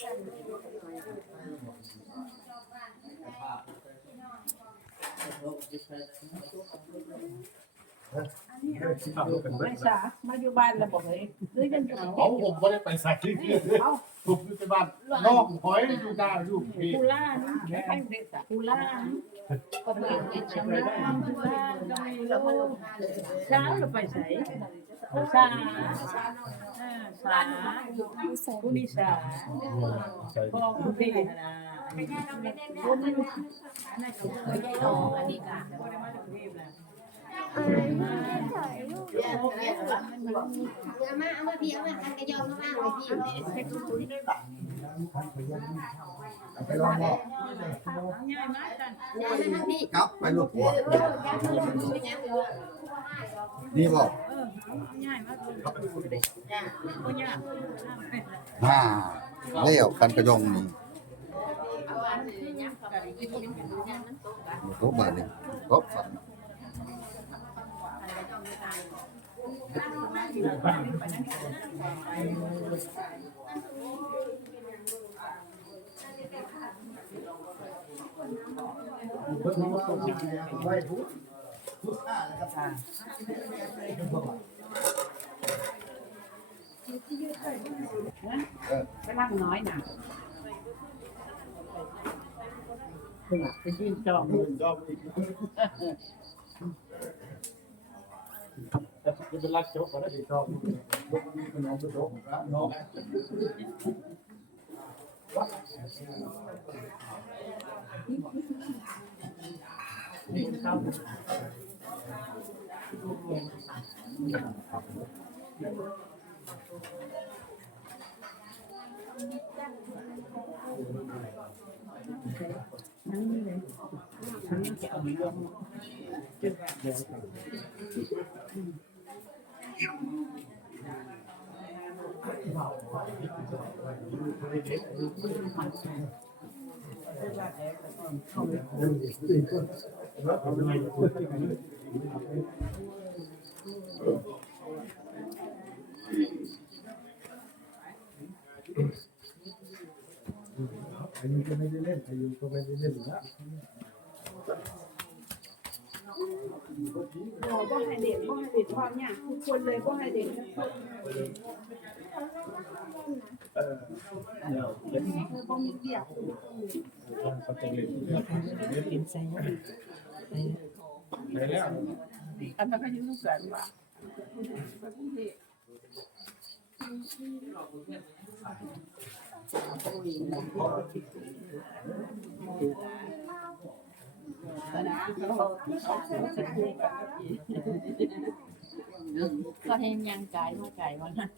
Thank you. ไม่สามาอยู่บ้านแล้วบอกเลยหรือยังจะเขาผมไม่ได้ไปใส่ที่ผมอยู่ที่บ้านนอกหอยอยู่หน้าอยู่พี่กูล่านี่ไม่ใช่เด็กสากูล่าก็ไม่เด็กชำนาญกูล่าก็ไม่รู้เช้าเราไปใส่สาสาผู้นิสาพ่อผู้พี่นะคนนั่นก็เคยได้ดออันนี้กันก็ได้มาจากกรุงเทพนะ เอามาเอามาพี่เอามาอันกระยอมมาไว้พี่ไปลองบอกง่ายมากจันยายมาทางพี่ครับไปลูกหัวเป็นยังไงนี่บอกฮ่าเลี้ยวกันกระยองนี่เอาอันนี้ยักษ์กับอีนี่มันยันมันโตกันครบบาทนี่ครบสัน ไปนั่งน้อยหนาไปยืนจองยอมอีก จะเป็นรักโจ๊กก็ได้ชอบลูกนี่เป็นน้องเป็นน้องน้องนั่นเลยฉันจะเอาเรื่องจุดเดียว อายุก็ไม่ได้เล่นอายุก็ไม่ได้เล่นนะ บอกว่ให้เด็กว่ให้เด็กพร้อมเนี่ยทุกคนเลยว่าให้เด็กทุกคนเออเดี๋ยวเล่นเพราะมีเกียรติเขาจเล่นกินใส่ไปแล้วอันนั้นก็ยุ่งกันว่า ก็เห็นยังไก่มาไก่วันนั้น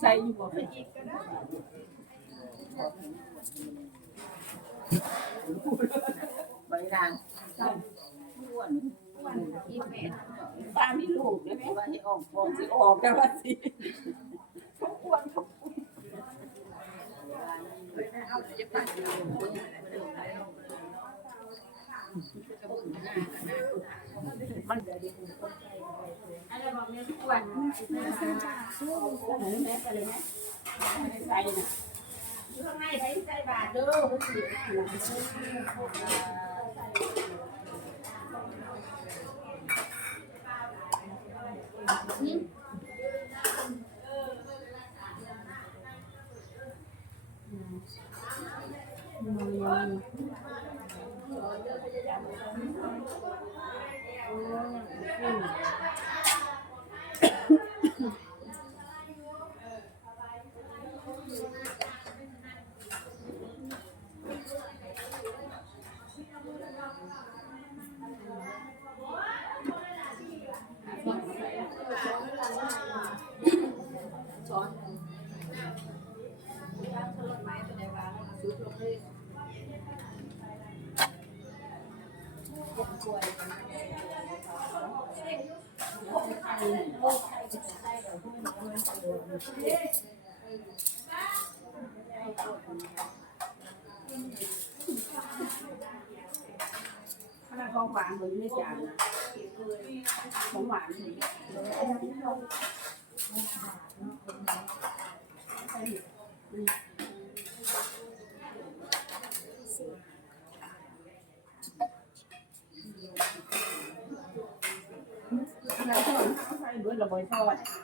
ใส่อยู่บอกให้อีกบริการอ้วนอ้วนที่แม่ตามีลูกแล้ไหมว่าที่ออกฟองสิออกกันว่าสิเขาอ้วนเขา มันอะไรบอกแม่อ้ไปเลยแม่ใส่น่ะอยู่ข้างในไปใส่บาทเด้อบ่สินี่ ขนาดข องหวานเหมื อนไม่จานนะของหวานเหมือนอะ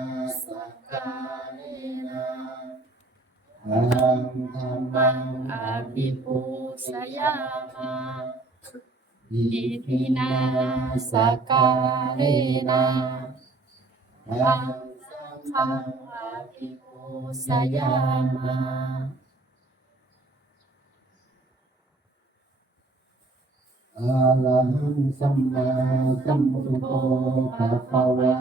อิมินาสการะนาอังสังฆังอภิปูชยามาอะระหังสัมมาสัมพุทโธภะคะวา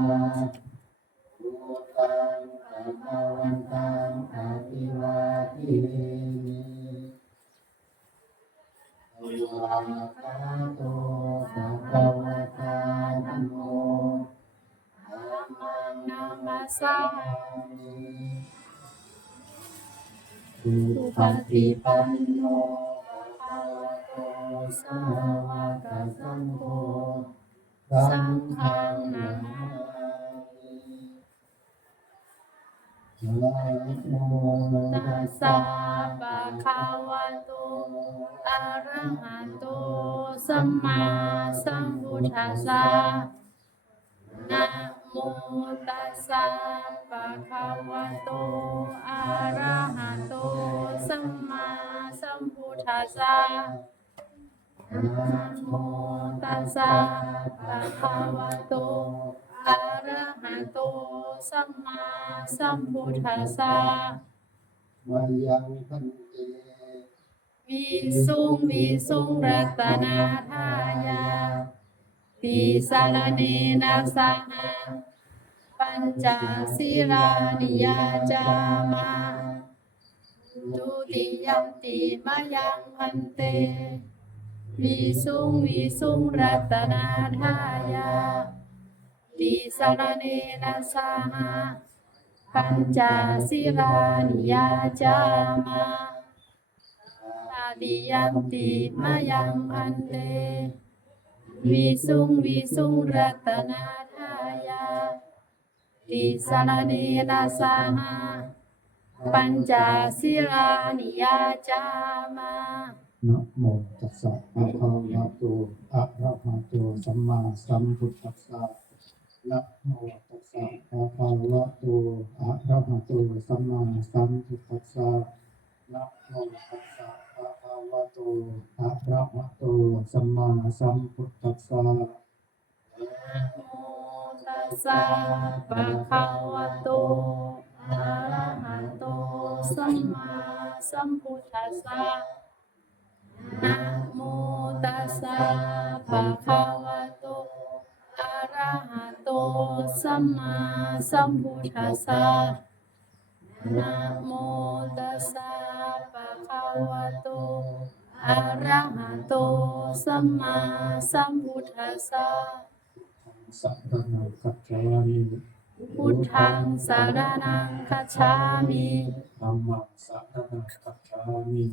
พุทธังภะคะวันตังอะภิวาเทมิภะคะวะโตภะคะวะตาธัม สาสุปฏิปันโนภะคะวะโตสาวกสังโฆสังฆังนะ ตัตัสสะปะคะวะโตอะระหะโตสัมมาสัมพุทธัสสะนะโมตัสสะปะคะวะโตอะระหะโตสัมมาสัมพุทธัสสะนะโมตัสสะภะคะวะโต อะระหะโตสัมมาสัมพุทธัสสะวายังพันเตวิสุงวิสุงรัตนาทายาติสารเนนะสหะปัญจศีลานิยาจามาทุติยัมปิมายังพันเตวิสุงวิสุงรัตนาทายาติสารเนนะสหะปัญจศีลานิยาจามาตาดิยัมปิมายังพันเตวิสุงวิสุงรัตนาทายา ติสารเนนะสหะปัญจศีลานิยาจามานะโมตัสสะภะคะวะโตอะระหะโตสัมมาสัมพุทธัสสะ นะโมตัสสะภะคะวะโตอะระหะโตสัมมาสัมพุทธัสสะนะโมตัสสะภะคะวะโตอะระหะโตสัมมาสัมพุทธัสสะนะโมตัสสะภะคะวะโตอะระหะโตสัมมาสัมพุทธัสสะนะโมตัสสะภะคะวะโตอะระหะ ตสัมมาสัมพุทธัสสะนะโมตัสสะภะคะวะโตอะระหะโตสัมมาสัมพุทธัสสะสัพพะนังคัจฉามิพุทธังสารนังคัจฉามิธัมมังสัพพะนังคัจฉามิ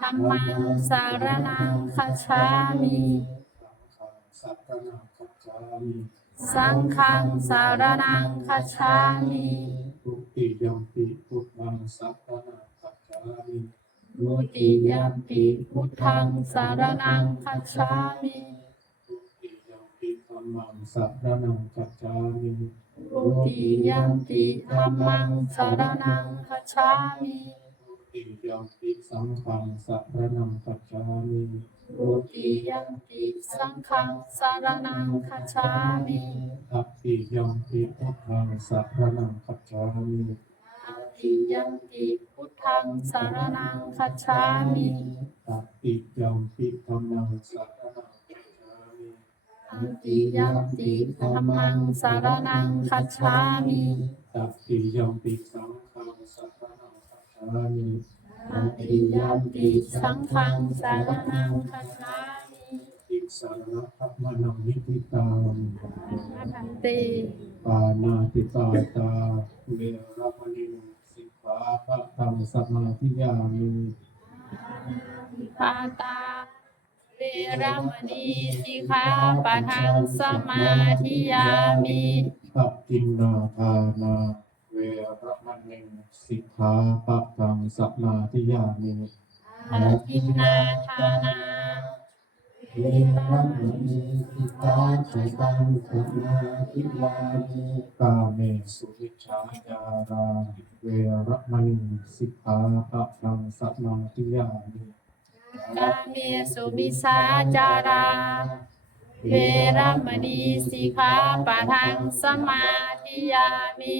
ธัมมังสารนังคัจฉามิสัพพะนังคัจฉามิ สังฆังสารนังคัจฉามิทุติยัมปิพุทธังสัพพะนังคัจฉามิมุติยัมปิพุทธังสารนังคัจฉามิทุติยัมปิธัมมังสัพพะนังคัจฉามิมุติยัมปิธัมมังสารนังคัจฉามิทุติยัมปิสังฆังสัพพะนังคัจฉามิ มุติยัมปิสังฆังสารนังคัจฉามิตัปปิยัมปิพุทธังสัพพะนังคัจฉามิอติยัมปิพุทธังสารนังคัจฉามิตัปปิยัมปิธัมมังสัพพะนังคัจฉามิอันติยัมปิธัมมังสารนังคัจฉามิตัปปิยัมปิสังฆังสัพพะนังคัจฉามิ อันติยัมปิสังฆังสารนังคัจฉามิอิสาระพัมนังนิพิตังพันเตปานาติปาตาเวรมณีสิกขาปะทังสมาธิยามิปาตาเวรมณีสิกขาปะทังสมาธิยามิปัจจินนาทานาเว รมณีสิกขาปะทังสมาธิยามิอาทินนาทานาเวรมณีสิกขาปะทังสมาธิยามิกาเมสุวิชฌาจาราเวรมณีสิกขาปะทังสมาธิยามิกาเมสุมิสาจาราเวรมณีสิกขาปะทังสมาธิยามิ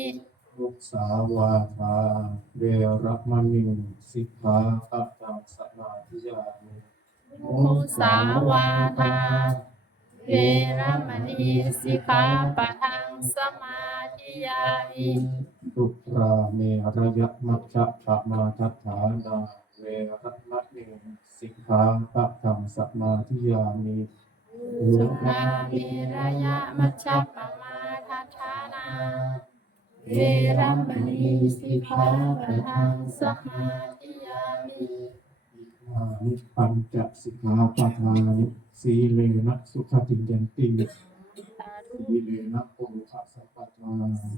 มุสาวาทาเวรมณีสิกขาปะทังสมาธิยามิมุสาวาทาเวรมณีสิกขาปะทังสมาธิยามิทุราเมระยะมัจจะปะมาทัฏฐานาเวรมณีสิกขาปะทังสมาธิยามิสุราเมรยะมัชฌปมาทัฏฐานา เวรมณีสิกขาปะทังสมาธิยามิอานิปัญจสิกขาปะทานิสีเลนะสุขติยันติสาธุสีเลนะโอคะสัพพทา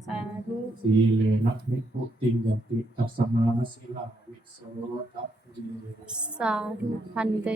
สาธุสีเลนะนิพุติยันติตัสมาสิลาวิโสทัพพีสาธุพันเต